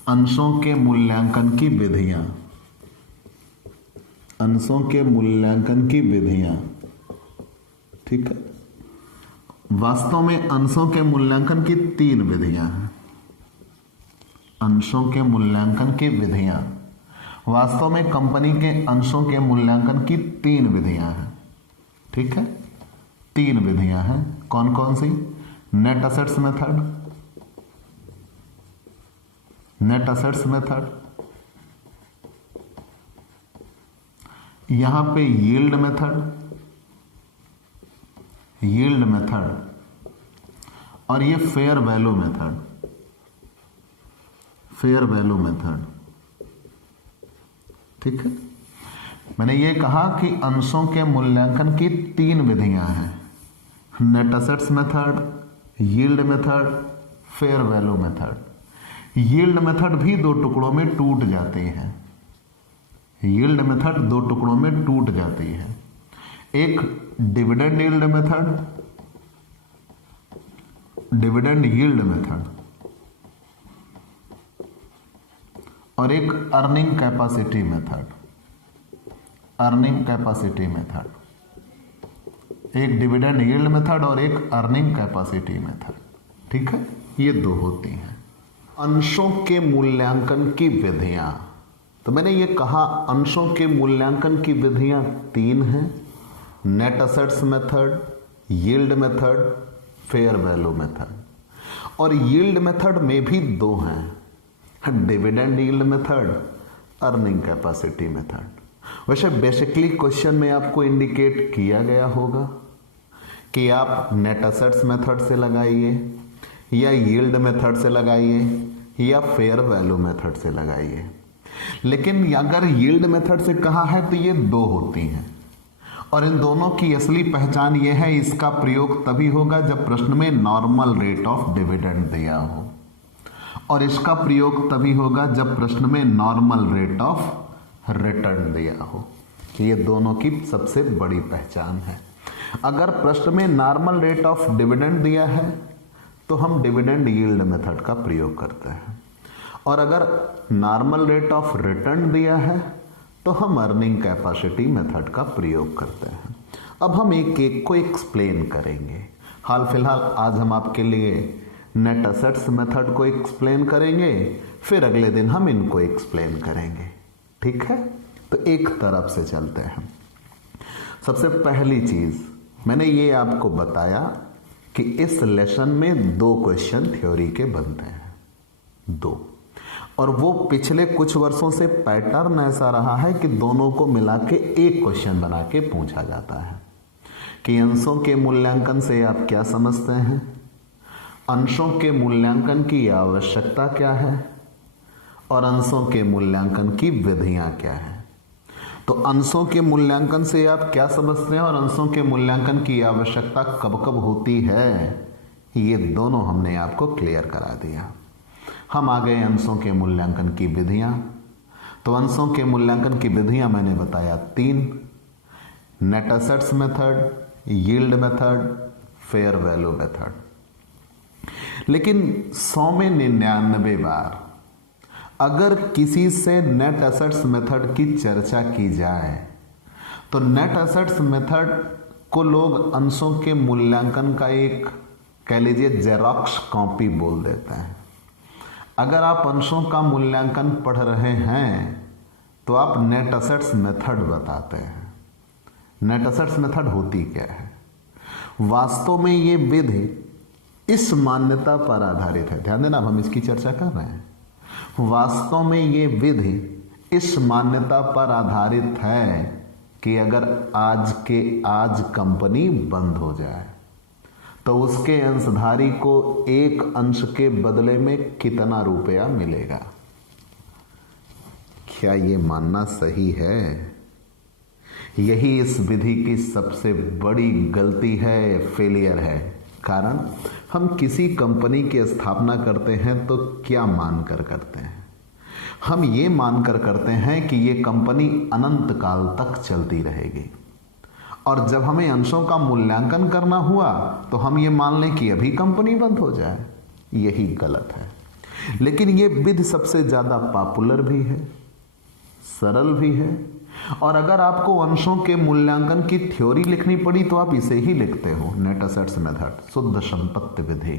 अंशों के मूल्यांकन की विधियां, अंशों के मूल्यांकन की विधियां। ठीक है, वास्तव में अंशों के मूल्यांकन की 3 विधियां हैं। अंशों के मूल्यांकन की विधियां, वास्तव में कंपनी के अंशों के मूल्यांकन की 3 विधियां हैं। ठीक है, 3 विधियां हैं। कौन कौन सी? Net assets method, net assets method, यहां पे यील्ड मेथड, यील्ड मेथड, और ये fair value method, fair value method. ठीक है, मैंने ये कहा कि अंशों के मूल्यांकन की 3 विधियां हैं, net assets method, yield method, fair value method. Yield method भी 2 टुकड़ों में टूट जाती है। यील्ड मेथड 2 टुकड़ों में टूट जाती है। एक dividend yield method, dividend yield method, और एक earning capacity method, earning capacity method. एक डिविडेंड यील्ड मेथड और एक अर्निंग कैपेसिटी मेथड। ठीक है, ये 2 होती हैं। अंशों के मूल्यांकन की विधियां। तो मैंने ये कहा अंशों के मूल्यांकन की विधियां 3 हैं, net assets method, yield method, fair value method. और यील्ड मेथड में भी 2 हैं, dividend yield method, earning capacity method. वैसे बेसिकली क्वेश्चन में आपको इंडिकेट किया गया होगा कि आप नेट असेट्स मेथड से लगाइए या यील्ड मेथड से लगाइए या फेयर वैल्यू मेथड से लगाइए। लेकिन अगर यील्ड मेथड से कहा है तो ये 2 होती हैं और इन दोनों की असली पहचान ये है, इसका प्रयोग तभी होगा जब प्रश्न में नॉर्मल रेट ऑफ डिविडेंड दिया हो और इसका प्रयोग तभी होगा जब प्रश्न में नॉर्मल रेट ऑफ रिटर्न दिया हो। ये दोनों की सबसे बड़ी पहचान है। अगर प्रश्न में नॉर्मल रेट ऑफ डिविडेंड दिया है तो हम डिविडेंड यील्ड मेथड का प्रयोग करते हैं और अगर नॉर्मल रेट ऑफ रिटर्न दिया है तो हम अर्निंग कैपेसिटी मेथड का प्रयोग करते हैं। अब हम एक एक को एक्सप्लेन करेंगे। हाल फिलहाल आज हम आपके लिए नेट असेट्स मेथड को एक्सप्लेन करेंगे, फिर अगले दिन हम इनको एक्सप्लेन करेंगे। ठीक है, तो एक तरफ से चलते हैं। सबसे पहली चीज मैंने ये आपको बताया कि इस लेसन में 2 क्वेश्चन थ्योरी के बनते हैं, 2, और वो पिछले कुछ वर्षों से पैटर्न ऐसा रहा है कि दोनों को मिला के एक क्वेश्चन बना के पूछा जाता है कि अंशों के मूल्यांकन से आप क्या समझते हैं, अंशों के मूल्यांकन की आवश्यकता क्या है और अंशों के मूल्यांकन की विधियां क्या है। तो अंशों के मूल्यांकन से आप क्या समझते हैं और अंशों के मूल्यांकन की आवश्यकता कब कब होती है, ये दोनों हमने आपको क्लियर करा दिया। हम आ गए अंशों के मूल्यांकन की विधियां। तो अंशों के मूल्यांकन की विधियां मैंने बताया 3, net assets method, yield method, fair value method. लेकिन 100 में 99 बार अगर किसी से नेट असेट्स मेथड की चर्चा की जाए तो नेट असेट्स मेथड को लोग अंशों के मूल्यांकन का एक, कह लीजिए, जेरॉक्स कॉपी बोल देते हैं। अगर आप अंशों का मूल्यांकन पढ़ रहे हैं तो आप नेट असेट्स मेथड बताते हैं। नेट असेट्स मेथड होती क्या है? वास्तव में ये विधि इस मान्यता पर आधारित है, ध्यान देना, अब हम इसकी चर्चा कर रहे हैं। वास्तव में ये विधि इस मान्यता पर आधारित है कि अगर आज के आज कंपनी बंद हो जाए तो उसके अंशधारी को एक अंश के बदले में कितना रुपया मिलेगा। क्या ये मानना सही है? यही इस विधि की सबसे बड़ी गलती है, फेलियर है। कारण हम किसी कंपनी की स्थापना करते हैं तो क्या मानकर करते हैं? हम ये मानकर करते हैं कि ये कंपनी अनंत काल तक चलती रहेगी और जब हमें अंशों का मूल्यांकन करना हुआ तो हम ये मान लें कि अभी कंपनी बंद हो जाए। यही गलत है। लेकिन ये विधि सबसे ज्यादा पॉपुलर भी है, सरल भी है और अगर आपको अंशों के मूल्यांकन की थ्योरी लिखनी पड़ी तो आप इसे ही लिखते हो, नेट असेट्स मेथड, शुद्ध संपत्ति विधि।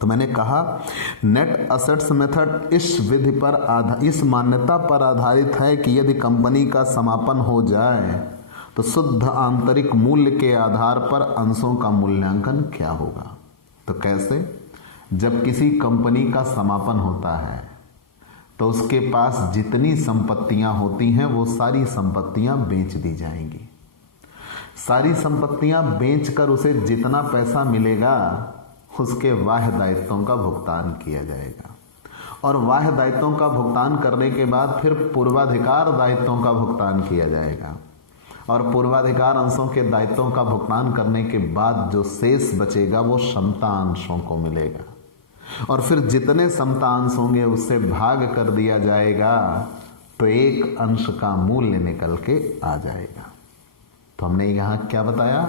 तो मैंने कहा नेट असेट्स मेथड इस विधि पर इस मान्यता पर आधारित है कि यदि कंपनी का समापन हो जाए तो शुद्ध आंतरिक मूल्य के आधार पर अंशों का मूल्यांकन क्या होगा। तो कैसे? जब किसी कंपनी का समापन होता है तो उसके पास जितनी संपत्तियां होती हैं वो सारी संपत्तियां बेच दी जाएंगी। सारी संपत्तियां बेचकर उसे जितना पैसा मिलेगा उसके बाह्य दायित्वों का भुगतान किया जाएगा और बाह्य दायित्वों का भुगतान करने के बाद फिर पूर्वाधिकार दायित्वों का भुगतान किया जाएगा और पूर्वाधिकार अंशों के दायित्वों का भुगतान करने के बाद जो शेष बचेगा वो समता अंशों को मिलेगा और फिर जितने समता अंश होंगे उससे भाग कर दिया जाएगा तो एक अंश का मूल्य निकल के आ जाएगा। तो हमने यहाँ क्या बताया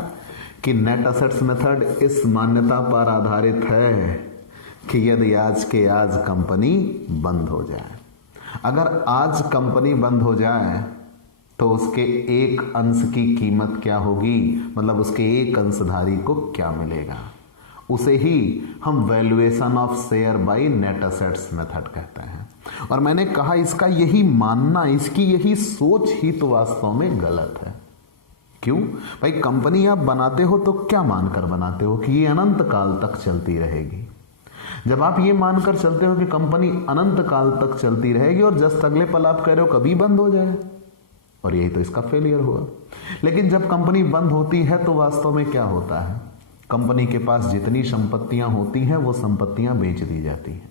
कि नेट असेट्स मेथड इस मान्यता पर आधारित है कि यदि आज के आज कंपनी बंद हो जाए, अगर आज कंपनी बंद हो जाए तो उसके एक अंश की कीमत क्या होगी, मतलब उसके एक अंशधारी को क्या मिलेगा। उसे ही हम valuation of share by net assets method कहते हैं। और मैंने कहा इसका यही मानना, इसकी यही सोच ही तो वास्तव में गलत है। क्यों भाई? कंपनी आप बनाते हो तो क्या मानकर बनाते हो कि ये अनंत काल तक चलती रहेगी। जब आप ये मानकर चलते हो कि कंपनी अनंत काल तक चलती रहेगी और जस्ट अगले पल आप कह रहे हो कभी बंद हो जाए, और यही तो इसका फेलियर हुआ। लेकिन जब कंपनी बंद होती है तो वास्तव में क्या होता है? कंपनी के पास जितनी संपत्तियां होती हैं वो संपत्तियां बेच दी जाती हैं।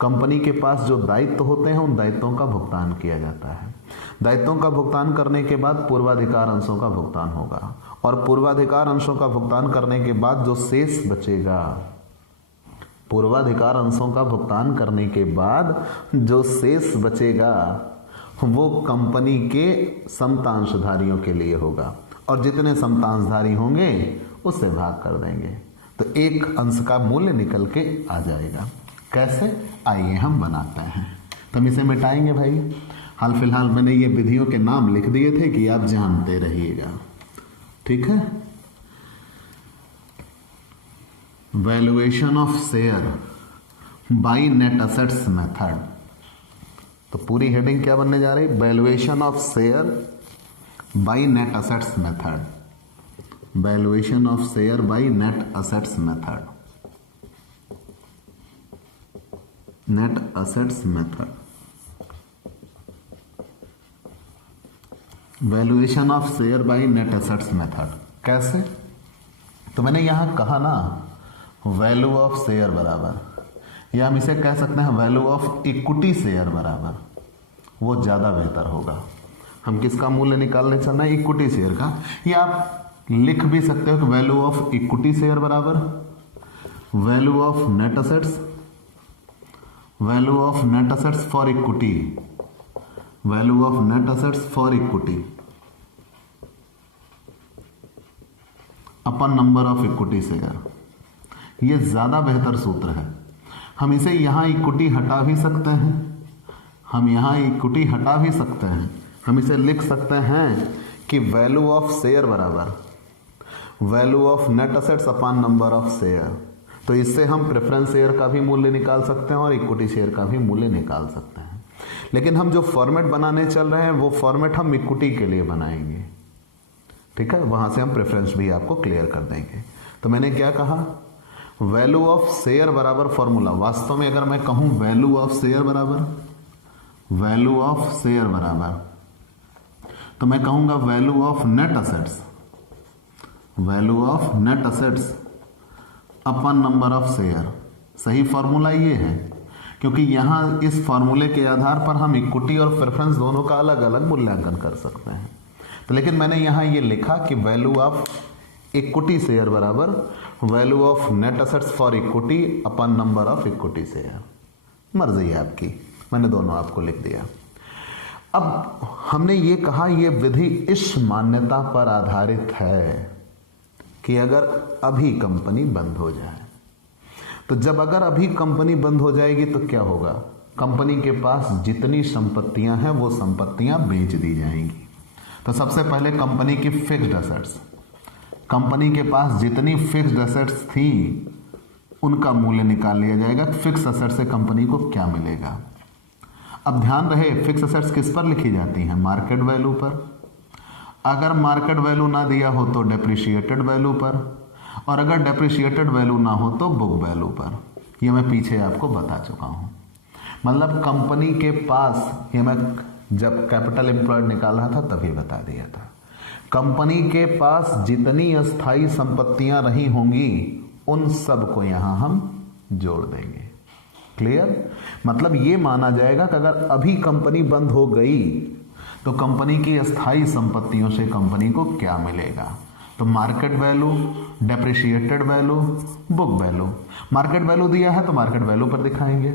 कंपनी के पास जो दायित्व होते हैं उन दायित्वों का भुगतान किया जाता है। दायित्वों का भुगतान करने के बाद पूर्वाधिकार अंशों का भुगतान होगा, और पूर्वाधिकार अंशों का भुगतान करने के बाद जो शेष बचेगा, पूर्वाधिकार अंशों का भुगतान करने के बाद जो शेष बचेगा वो कंपनी के समतांशधारियों के लिए होगा, और जितने समतांशधारी होंगे उससे भाग कर देंगे तो एक अंश का मूल्य निकल के आ जाएगा। कैसे? आइए हम बनाते हैं। तो हम इसे मिटाएंगे भाई। हाल फिलहाल मैंने ये विधियों के नाम लिख दिए थे कि आप जानते रहिएगा, ठीक है। Valuation of share by net assets method, तो पूरी हेडिंग क्या बनने जा रही? Valuation of share by net assets method, valuation of share by net assets method, net assets method, valuation of share by net assets method. कैसे? तो मैंने यहां कहा ना वैल्यू ऑफ शेयर बराबर, या हम इसे कह सकते हैं वैल्यू ऑफ इक्विटी शेयर बराबर, वो ज्यादा बेहतर होगा। हम किसका मूल्य निकालने चल रहे हैं? इक्विटी शेयर का। या आप लिख भी सकते हो कि वैल्यू ऑफ इक्विटी शेयर बराबर value of net assets, value of net assets for equity, value of net assets for equity upon number of equity share. ये ज्यादा बेहतर सूत्र है। हम इसे यहां इक्विटी हटा भी सकते हैं, हम यहां इक्विटी हटा भी सकते हैं। हम इसे लिख सकते हैं कि वैल्यू ऑफ शेयर बराबर value of net assets upon number of share. तो इससे हम प्रेफरेंस शेयर का भी मूल्य निकाल सकते हैं और इक्विटी शेयर का भी मूल्य निकाल सकते हैं। लेकिन हम जो फॉर्मेट बनाने चल रहे हैं वो फॉर्मेट हम इक्विटी के लिए बनाएंगे, ठीक है। वहां से हम प्रेफरेंस भी आपको क्लियर कर देंगे। तो मैंने क्या कहा? वैल्यू ऑफ शेयर बराबर फॉर्मूला। वास्तव में अगर मैं कहूं वैल्यू ऑफ शेयर बराबर वैल्यू ऑफ शेयर बराबर, तो मैं कहूंगा value of net assets, value of net assets upon number of share. सही फॉर्मूला ये है, क्योंकि यहां इस फॉर्मूले के आधार पर हम इक्विटी और प्रेफरेंस दोनों का अलग अलग मूल्यांकन कर सकते हैं। तो लेकिन मैंने यहां ये लिखा कि वैल्यू ऑफ इक्विटी शेयर बराबर value of net assets for equity upon number of equity share. मर्जी है आपकी, मैंने दोनों आपको लिख दिया। अब हमने ये कहा ये विधि इस मान्यता पर आधारित है कि अगर अभी कंपनी बंद हो जाए, तो जब अगर अभी कंपनी बंद हो जाएगी तो क्या होगा? कंपनी के पास जितनी संपत्तियां हैं वो संपत्तियां बेच दी जाएंगी। तो सबसे पहले कंपनी की फिक्स्ड एसेट्स, कंपनी के पास जितनी फिक्स्ड एसेट्स थी उनका मूल्य निकाल लिया जाएगा। फिक्स एसेट से कंपनी को क्या मिलेगा? अब ध्यान रहे फिक्स एसेट्स किस पर लिखी जाती हैं? मार्केट वैल्यू पर। अगर मार्केट वैल्यू ना दिया हो तो डेप्रिशिएटेड वैल्यू पर, और अगर डेप्रिशिएटेड वैल्यू ना हो तो बुक वैल्यू पर। ये मैं पीछे आपको बता चुका हूं। मतलब कंपनी के पास, ये मैं जब कैपिटल एम्प्लॉयड निकाल रहा था तभी बता दिया था, कंपनी के पास जितनी अस्थाई संपत्तियां रही होंगी उन सब को यहां हम जोड़ देंगे। क्लियर? मतलब ये माना जाएगा कि अगर अभी कंपनी बंद हो गई तो कंपनी की अस्थाई संपत्तियों से कंपनी को क्या मिलेगा? तो market value, depreciated value, book value. Market value दिया है तो मार्केट वैल्यू पर दिखाएंगे,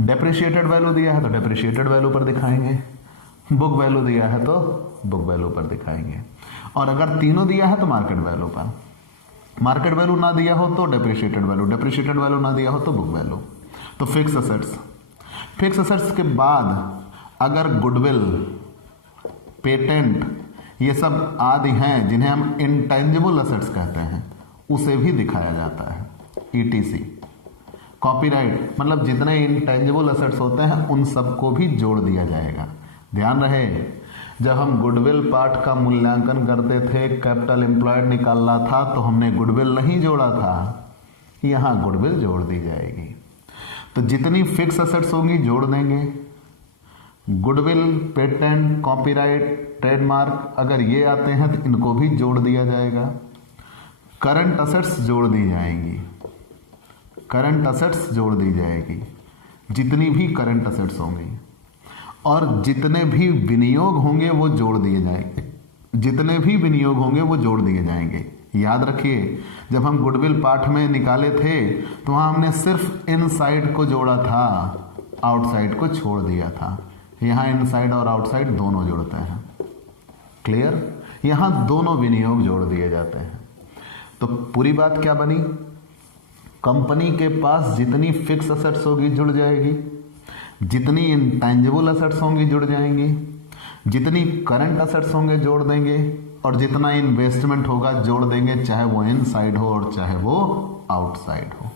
डेप्रिशिएटेड वैल्यू दिया है तो डेप्रिशिएटेड वैल्यू पर दिखाएंगे, बुक वैल्यू दिया है तो बुक वैल्यू पर दिखाएंगे, और अगर तीनों दिया है तो मार्केट वैल्यू पर। मार्केट वैल्यू ना दिया हो तो डेप्रिशिएटेड वैल्यू, डेप्रिशिएटेड वैल्यू ना दिया हो तो बुक वैल्यू। तो फिक्स एसेट्स, फिक्स एसेट्स के बाद अगर गुडविल, पेटेंट, ये सब आदि हैं जिन्हें हम इंटेंजिबल एसेट्स कहते हैं, उसे भी दिखाया जाता है। ETC। कॉपीराइट मतलब जितने इंटेंजिबल एसेट्स होते हैं उन सबको भी जोड़ दिया जाएगा। ध्यान रहे, जब हम गुडविल पार्ट का मूल्यांकन करते थे, कैपिटल एम्प्लॉयड निकालना था, तो हमने गुडविल नहीं जोड़ा था, यहाँ गुडविल जोड़ दी जाएगी। तो जितनी फिक्स एसेट्स होंगी जोड़ देंगे, गुडविल, पेटेंट, कॉपीराइट, ट्रेडमार्क अगर ये आते हैं तो इनको भी जोड़ दिया जाएगा। करंट एसेट्स जोड़ दी जाएंगी, करंट एसेट्स जोड़ दी जाएगी, जितनी भी करंट एसेट्स होंगी, और जितने भी विनियोग होंगे वो जोड़ दिए जाएंगे, जितने भी विनियोग होंगे वो जोड़ दिए जाएंगे। याद रखिए, जब हम गुडविल पार्ट में निकाले थे तो वहां हमने सिर्फ इनसाइड को जोड़ा था, आउटसाइड को छोड़ दिया था। यहां इनसाइड और आउटसाइड दोनों जोड़ते हैं। क्लियर? यहां दोनों विनियोग जोड़ दिए जाते हैं। तो पूरी बात क्या बनी? कंपनी के पास जितनी फिक्स एसेट्स होगी जुड़ जाएगी, जितनी इंटेंजिबल एसेट्स होंगी जुड़ जाएंगी, जितनी करंट एसेट्स होंगे जोड़ देंगे, और जितना इन्वेस्टमेंट होगा जोड़ देंगे, चाहे वो इनसाइड हो और चाहे वो आउटसाइड हो।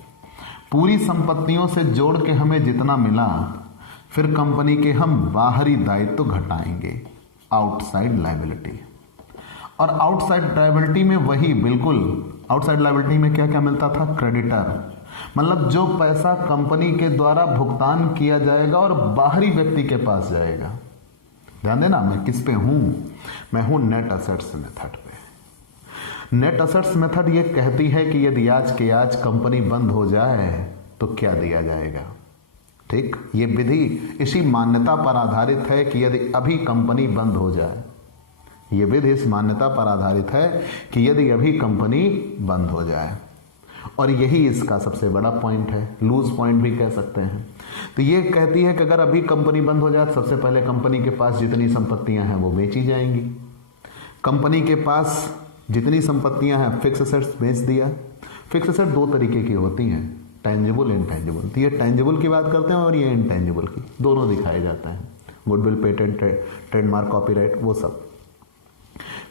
पूरी संपत्तियों से जोड़ के हमें जितना मिला, फिर कंपनी के हम बाहरी दायित्व घटाएंगे, आउटसाइड लायबिलिटी। और आउटसाइड लायबिलिटी में वही बिल्कुल, आउटसाइड लायबिलिटी में क्या क्या मिलता था? क्रेडिटर, मतलब जो पैसा कंपनी के द्वारा भुगतान किया जाएगा और बाहरी व्यक्ति के पास जाएगा। ध्यान देना, मैं किस पे हूं? मैं हूं नेट एसेट्स मेथड पे। नेट एसेट्स मेथड ये कहती है कि यदि आज के आज कंपनी बंद हो जाए तो क्या दिया जाएगा। ठीक, ये विधि इसी मान्यता पर आधारित है कि यदि अभी कंपनी बंद हो जाए, ये विधि इस मान्यता पर आधारित है कि यदि अभी कंपनी बंद हो जाए, और यही इसका सबसे बड़ा पॉइंट है, लूज पॉइंट भी कह सकते हैं। तो ये कहती है कि अगर अभी कंपनी बंद हो जाए तो सबसे पहले कंपनी के पास जितनी संपत्तियां हैं वो बेची जाएंगी। कंपनी के पास जितनी संपत्तियां हैं, फिक्स एसेट्स बेच दिया। फिक्स एसेट दो तरीके की होती हैं, टेंजिबल, इनटेंजिबल। तो ये टेंजिबल की बात करते हैं और ये इनटेंजिबल की, दोनों दिखाए जाते हैं, गुडविल, पेटेंट, ट्रेडमार्क, कॉपीराइट, वो सब।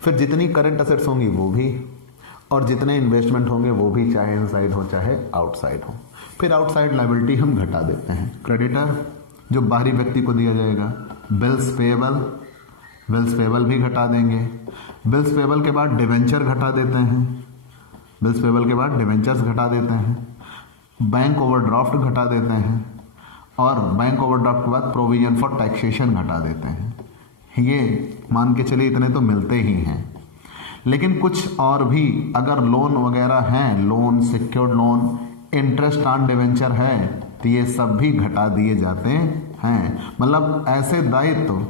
फिर जितनी करंट एसेट्स होंगी वो भी, और जितने इन्वेस्टमेंट होंगे वो भी, चाहे इनसाइड हो चाहे आउटसाइड हो। फिर आउटसाइड लायबिलिटी हम घटा देते हैं। क्रेडिटर जो बाहरी व्यक्ति को दिया जाएगा, बिल्स पेएबल, बिल्स पेएबल भी घटा देंगे। बिल्स पेएबल के बाद डिवेंचर घटा देते हैं, बिल्स पेएबल के बाद डिवेंचर्स घटा देते हैं। बैंक ओवरड्राफ्ट घटा देते हैं, और बैंक ओवरड्राफ्ट के बाद प्रोविजन फॉर टैक्सेशन घटा देते हैं। ये मान के चलिए इतने तो मिलते ही हैं, लेकिन कुछ और भी अगर लोन वगैरह हैं, loan, secured loan, interest on debenture है, तो ये सब भी घटा दिए जाते हैं। मतलब ऐसे दायित्व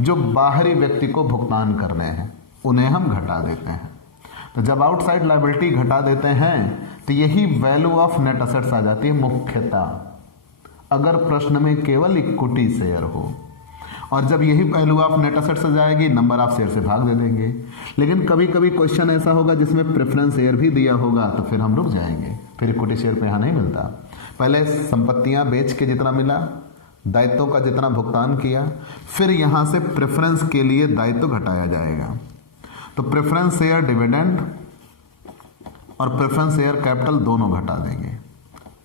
जो बाहरी व्यक्ति को भुगतान करने हैं उन्हें हम घटा देते हैं। तो जब आउटसाइड लायबिलिटी घटा देते हैं तो यही वैल्यू ऑफ नेट एसेट्स आ जाती है मुख्यतः, अगर प्रश्न में केवल इक्विटी शेयर हो। और जब यही वैल्यू ऑफ नेट एसेट्स आ जाएगी, नंबर ऑफ शेयर से भाग दे देंगे। लेकिन कभी कभी क्वेश्चन ऐसा होगा जिसमें प्रेफरेंस शेयर भी दिया होगा, तो फिर हम रुक जाएंगे, फिर इक्विटी शेयर पे यहाँ नहीं मिलता। पहले संपत्तियां बेच के जितना मिला, दायित्वों का जितना भुगतान किया, फिर यहां से प्रेफरेंस के लिए दायित्व घटाया जाएगा। तो प्रेफरेंस शेयर डिविडेंड और प्रेफरेंस शेयर कैपिटल दोनों घटा देंगे।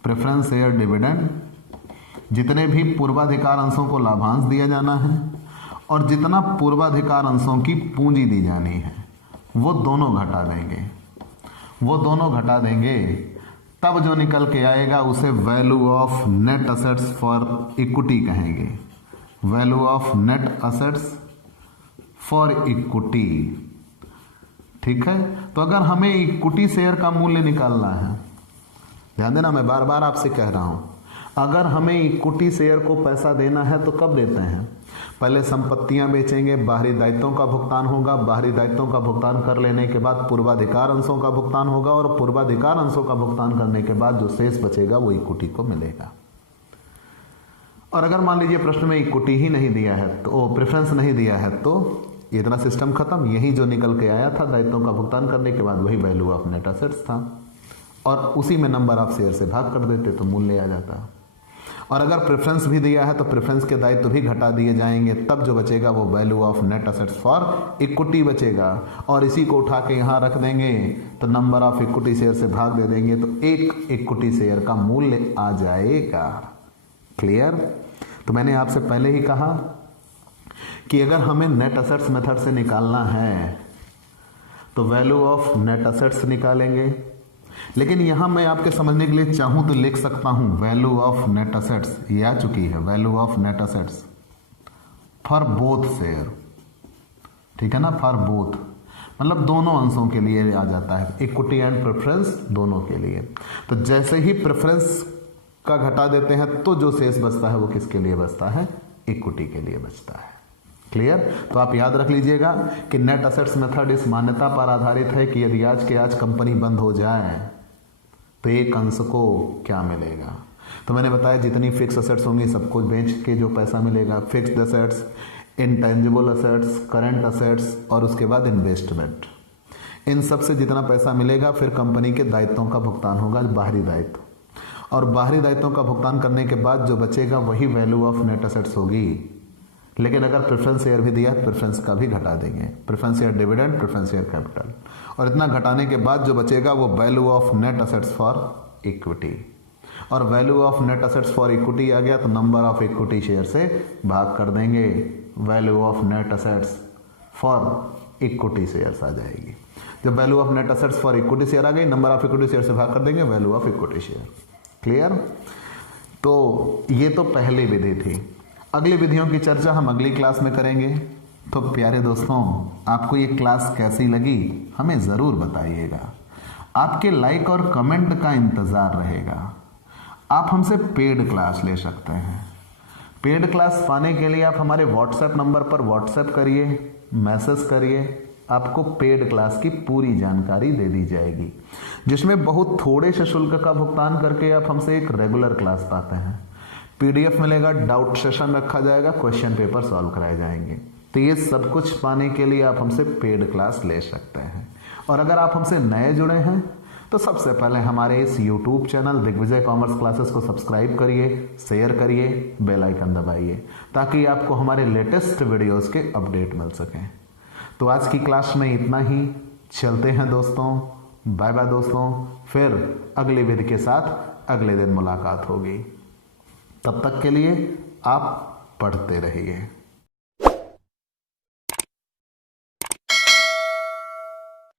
प्रेफरेंस शेयर डिविडेंड, जितने भी पूर्वाधिकार अंशों को लाभांश दिया जाना है और जितना पूर्वाधिकार अंशों की पूंजी दी जानी है, वो दोनों घटा देंगे, वो दोनों घटा देंगे। तब जो निकल के आएगा उसे value of net assets for equity कहेंगे, value of net assets for equity. ठीक है, तो अगर हमें इक्विटी शेयर का मूल्य निकालना है, ध्यान देना, मैं बार बार आपसे कह रहा हूं, अगर हमें इक्विटी शेयर को पैसा देना है तो कब देते हैं? पहले संपत्तियां बेचेंगे, बाहरी दायित्वों का भुगतान होगा, बाहरी दायित्वों का भुगतान कर लेने के बाद पूर्वाधिकार अंशों का भुगतान होगा, और पूर्वाधिकार अंशों का भुगतान करने के बाद जो शेष बचेगा वो इक्विटी को मिलेगा। और अगर मान लीजिए प्रश्न में इक्विटी ही नहीं दिया है, तो प्रेफरेंस नहीं दिया है, तो इतना सिस्टम खत्म। यही जो निकल के आया था दायित्वों का भुगतान करने के बाद, वही वैल्यू ऑफ नेट एसेट्स था, और उसी में नंबर ऑफ शेयर से भाग कर देते तो मूल्य आ जाता। और अगर प्रेफरेंस भी दिया है तो प्रेफरेंस के दायित्व भी घटा दिए जाएंगे, तब जो बचेगा वो value of net assets for equity बचेगा। और इसी को उठा के यहाँ रख देंगे तो नंबर ऑफ इक्विटी शेयर से भाग दे देंगे तो एक इक्विटी शेयर का मूल्य आ जाएगा। क्लियर? तो मैंने आपसे पहले ही कहा कि अगर हमें नेट असेट्स मेथड से निकालना है तो वैल्यू ऑफ नेट असेट्स निकालेंगे, लेकिन यहां मैं आपके समझने के लिए चाहूं तो लिख सकता हूं वैल्यू ऑफ नेट असेट्स, ये आ चुकी है value of net assets for both share. ठीक है ना, फॉर बोथ मतलब दोनों अंशों के लिए आ जाता है, इक्विटी एंड प्रेफरेंस दोनों के लिए। तो जैसे ही प्रेफरेंस का घटा देते हैं तो जो शेष बचता है वो किसके लिए बचता है? इक्विटी के लिए बचता है। क्लियर? तो आप याद रख लीजिएगा कि नेट असेट्स मेथड इस मान्यता पर आधारित है कि यदि आज के आज कंपनी बंद हो जाए तो एक अंश को क्या मिलेगा। तो मैंने बताया जितनी फिक्स असेट्स होंगी सबको बेच के जो पैसा मिलेगा, fixed assets, intangible assets, current assets और उसके बाद इन्वेस्टमेंट, इन सब से जितना पैसा मिलेगा फिर कंपनी के दायित्वों का भुगतान होगा, बाहरी दायित्व, और बाहरी दायित्वों का भुगतान करने के बाद जो बचेगा वही वैल्यू ऑफ नेट असेट्स होगी। लेकिन अगर प्रेफरेंस शेयर भी दिया प्रेफरेंस का भी घटा देंगे, preference share dividend, preference share capital, और इतना घटाने के बाद जो बचेगा वो value of net assets for equity. और value of net assets for equity आ गया तो नंबर ऑफ इक्विटी शेयर से भाग कर देंगे, value of net assets for equity shares आ जाएगी। जब value of net assets for equity share आ गई, नंबर ऑफ इक्विटी शेयर से भाग कर देंगे value of equity share. Clear? तो ये तो पहली विधि थी। अगली विधियों की चर्चा हम अगली क्लास में करेंगे। तो प्यारे दोस्तों, आपको ये क्लास कैसी लगी हमें ज़रूर बताइएगा। आपके लाइक और कमेंट का इंतज़ार रहेगा। आप हमसे पेड क्लास ले सकते हैं। पेड क्लास पाने के लिए आप हमारे व्हाट्सएप नंबर पर व्हाट्सएप करिए, मैसेज करिए, आपको पेड क्लास की पूरी जानकारी दे दी जाएगी, जिसमें बहुत थोड़े से शुल्क का भुगतान करके आप हमसे एक रेगुलर क्लास पाते हैं। पीडीएफ मिलेगा, डाउट सेशन रखा जाएगा, क्वेश्चन पेपर सॉल्व कराए जाएंगे। तो ये सब कुछ पाने के लिए आप हमसे पेड क्लास ले सकते हैं। और अगर आप हमसे नए जुड़े हैं तो सबसे पहले हमारे इस YouTube channel Digvijay commerce classes को सब्सक्राइब करिए, शेयर करिए, बेल आइकन दबाइए ताकि आपको हमारे लेटेस्ट वीडियोस के अपडेट मिल सकें। तो आज की क्लास में इतना ही। चलते हैं दोस्तों, बाय बाय दोस्तों, फिर अगली विधि के साथ अगले दिन मुलाकात होगी। तब तक के लिए आप पढ़ते रहिए।